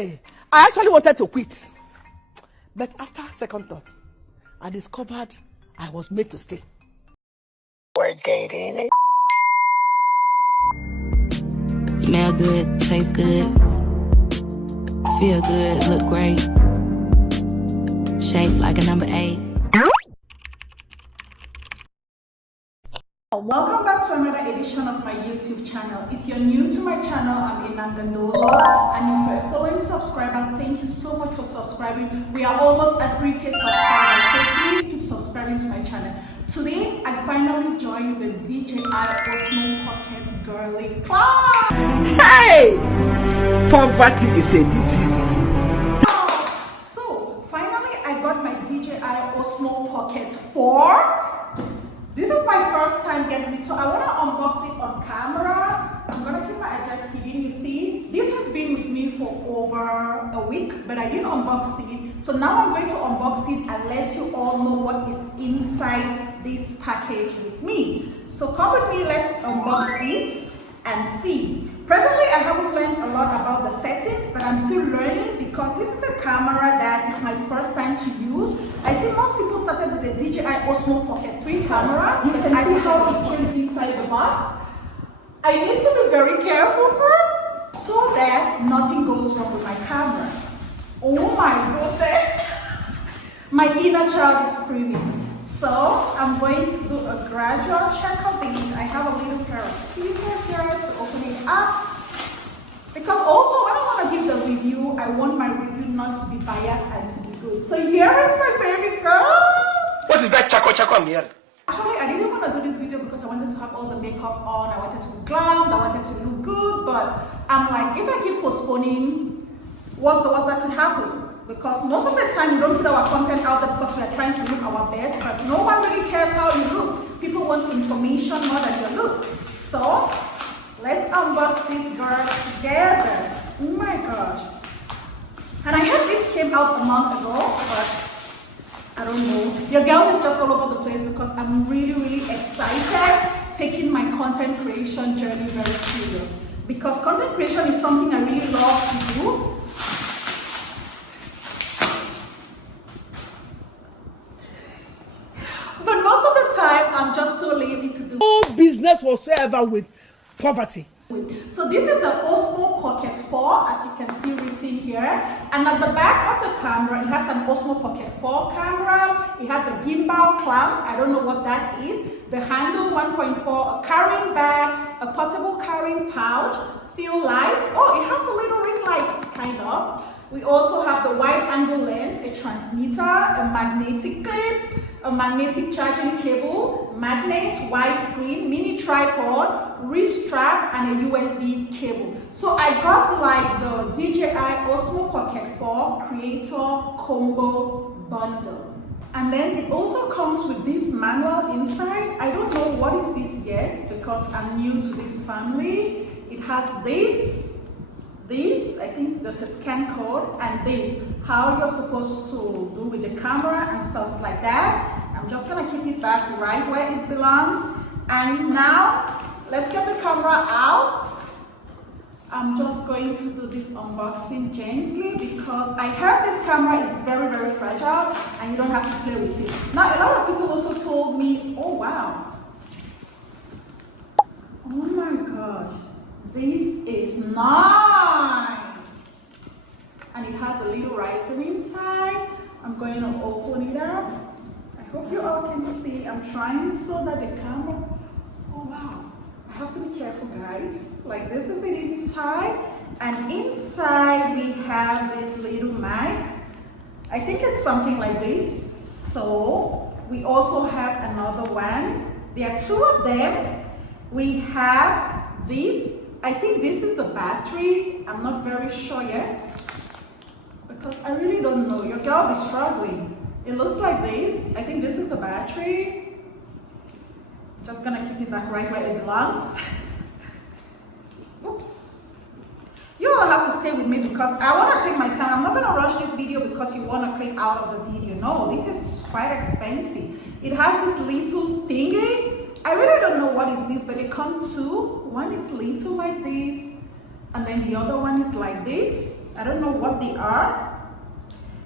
Hey, I actually wanted to quit. But after second thought, I discovered I was made to stay. We're dating. Smell good, taste good, feel good, look great, shape like a number 8. Welcome back to another edition of my YouTube channel. If you're new to my channel, I'm Inangandola, and if you're a following subscriber, thank you so much for subscribing. We are almost at 3K subscribers, so please keep subscribing to my channel. Today, I finally joined the DJI Osmo Pocket girly club. Hey! Poverty is a disease. So, finally, I got my DJI Osmo Pocket 4. This is my first time getting it, so I want to unbox it on camera. I'm going to keep my address hidden. You see, this has been with me for over a week, but I didn't unbox it. So now I'm going to unbox it and let you all know what is inside this package with me. So come with me, let's unbox this and see. Presently, I haven't learned a lot about the settings, but I'm still learning because this is a camera that it's my first time to use. I see most people started with the DJI Osmo Pocket 3 camera. You can see how it came inside the box. I need to be very careful first so that nothing goes wrong with my camera. Oh my goodness. My inner child is screaming. So I'm going to do a gradual check of it. I have a little pair of scissors here to open it up. Because also when I want to give the review, I want my review not to be biased and to be good. So here is my baby girl. What is that chako I'm here? Actually, I didn't want to do this video because I wanted to have all the makeup on. I wanted to look glammed, I wanted to look good. But I'm like, if I keep postponing, what's the worst that could happen? Because most of the time we don't put our content out there because we are trying to look our best, but no one really cares how you look. People want information more than your look. So let's unbox this girl together. Oh my gosh. And I heard this came out a month ago, but I don't know. Your girl is just all over the place because I'm really excited taking my content creation journey very serious. Because content creation is something I really love to do. But most of the time, I'm just so lazy to do No business whatsoever with poverty. So this is the Osmo Pocket 4, as you can see written here. And at the back of the camera, it has an Osmo Pocket 4 camera. It has the gimbal clamp. I don't know what that is. The handle 1.4, a carrying bag, a portable carrying pouch, fill lights. Oh, it has a little ring light, kind of. We also have the wide angle lens, a transmitter, a magnetic clip, a magnetic charging cable, magnet, widescreen, mini tripod, wrist strap, and a USB cable. So I got like the DJI Osmo Pocket 4 Creator Combo Bundle. And then it also comes with this manual inside. I don't know what is this yet because I'm new to this family. It has this, I think there's a scan code, and this, how you're supposed to do with the camera and stuff like that. I'm just gonna keep it back right where it belongs. And now, let's get the camera out. I'm just going to do this unboxing gently because I heard this camera is very fragile and you don't have to play with it. Now, a lot of people also told me, oh wow. Oh my gosh. This is nice, and it has a little riser inside. I'm going to open it up. I hope you all can see. I'm trying so that the camera, oh wow, I have to be careful guys. Like this is it inside, and inside we have this little mic. I think it's something like this. So we also have another one. There are two of them. We have this. I think this is the battery. I'm not very sure yet because I really don't know. Your girl is struggling. It looks like this. I think this is the battery. Just gonna keep it back right where it belongs. Oops. You all have to stay with me because I want to take my time. I'm not gonna rush this video because you want to click out of the video. No, this is quite expensive. It has this little thingy. I really don't know what is this, but it comes two. One is little like this, and then the other one is like this. this. I don't know what they are,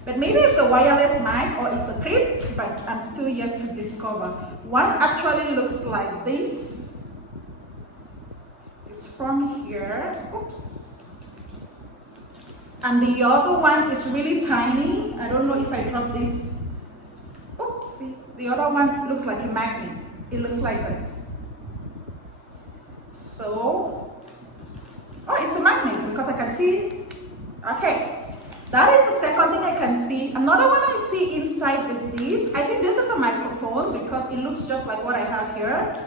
but maybe it's the wireless mic or it's a clip, but I'm still yet to discover. One actually looks like this. It's from here. Oops. And the other one is really tiny. I don't know if I drop this. Oopsie. The other one looks like a magnet. It looks like this. So, oh, it's a magnet because I can see. Okay, that is the second thing I can see. Another one I see inside is this. I think this is a microphone because it looks just like what I have here.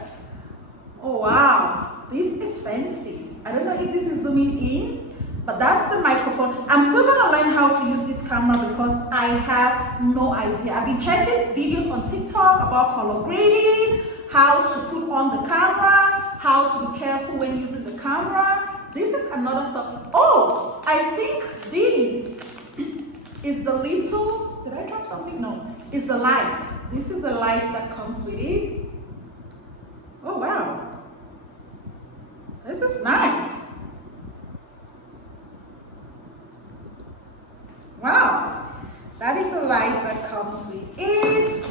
Oh wow, this is fancy. I don't know if this is zooming in, but that's the microphone. I'm still gonna learn how to use this camera because I have no idea. I've been checking videos on TikTok about color grading, how to put on the camera, how to be careful when using the camera. This is another stuff. Oh, I think this is the little, did I drop something? No, it's the light. This is the light that comes with it. Oh wow, this is nice. Wow, that is the light that comes with it.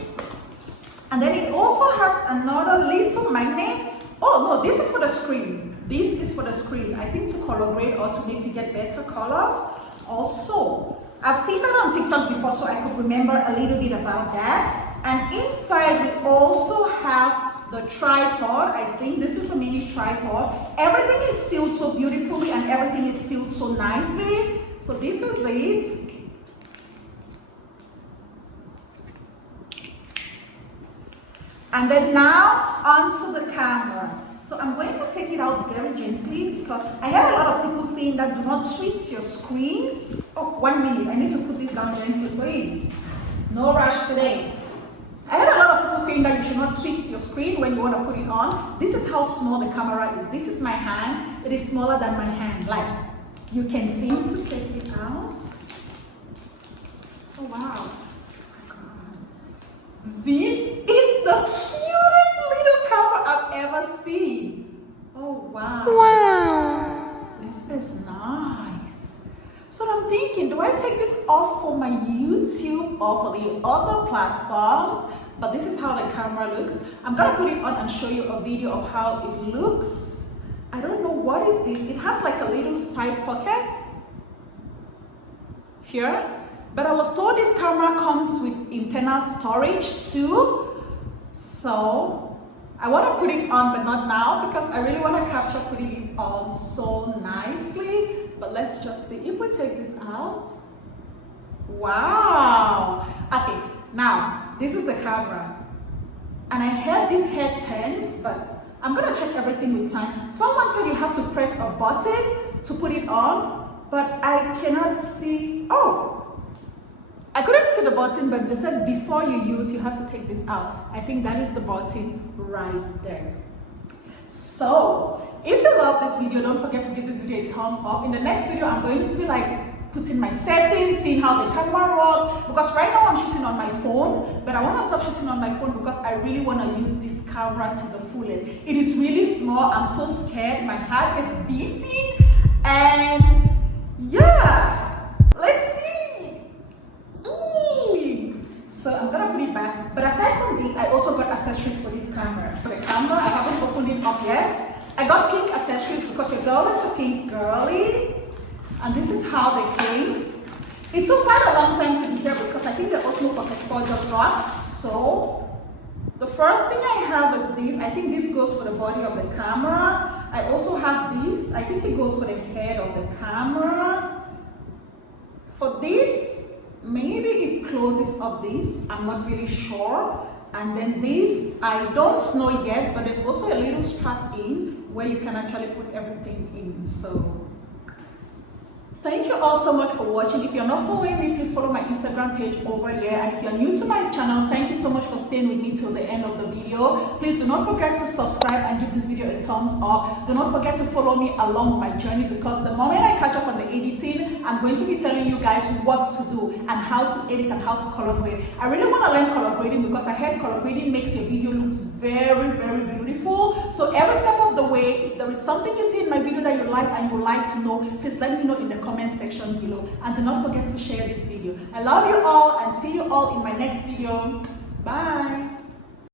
And then it also has another little magnet. Oh no, this is for the screen. This is for the screen. I think to color grade or to make you get better colors. Also, I've seen that on TikTok before, so I could remember a little bit about that. And inside we also have the tripod. I think this is a mini tripod. Everything is sealed so beautifully and everything is sealed so nicely. So this is it. And then now onto the camera. So I'm going to take it out very gently because I heard a lot of people saying that do not twist your screen. Oh, 1 minute. I need to put this down gently, please. No rush today. I heard a lot of people saying that you should not twist your screen when you want to put it on. This is how small the camera is. This is my hand. It is smaller than my hand. Like you can see. I'm going to take it out. Oh wow. This is the cutest little camera I've ever seen. Oh wow. Wow. This is nice. So I'm thinking, do I take this off for my YouTube or for the other platforms? But this is how the camera looks. I'm gonna put it on and show you a video of how it looks. I don't know what is this. It has like a little side pocket here. But I was told this camera comes with internal storage too. So I want to put it on, but not now because I really want to capture putting it on so nicely. But let's just see if we take this out. Wow. Okay, now this is the camera. And I heard this head turns, but I'm going to check everything with time. Someone said you have to press a button to put it on, but I cannot see. Oh. I couldn't see the button, but they said before you use, you have to take this out. I think that is the button right there. So, if you love this video, don't forget to give this video a thumbs up. In the next video, I'm going to be like putting my settings, seeing how the camera works. Because right now I'm shooting on my phone, but I want to stop shooting on my phone because I really want to use this camera to the fullest. It is really small. I'm so scared. My heart is beating. And yeah, let's see. So I'm gonna put it back. But aside from this, I also got accessories for this camera. For the camera, I haven't opened it up yet. I got pink accessories because your girl is a pink girly. And this is how they came. It took quite a long time to be here because I think the Osmo Pocket 4 just dropped. So the first thing I have is this. I think this goes for the body of the camera. I also have this. I think it goes for the head of the camera. For this, maybe it closes up this, I'm not really sure. And then this, I don't know yet, but there's also a little strap in where you can actually put everything in. So thank you all so much for watching. If you're not following me, please follow my Instagram page over here. And if you're new to my channel, thank you so much for staying with me till the end of the video. Please do not forget to subscribe and give this video a thumbs up. Do not forget to follow me along my journey because the moment I catch up on the editing, I'm going to be telling you guys what to do and how to edit and how to color grade. I really want to learn color grading because I heard color grading makes your video looks very, very beautiful. So every step of the way, if there is something you see in my video that you like and you would like to know, please let me know in the comments comment section below. And do not forget to share this video. I love you all and see you all in my next video. Bye.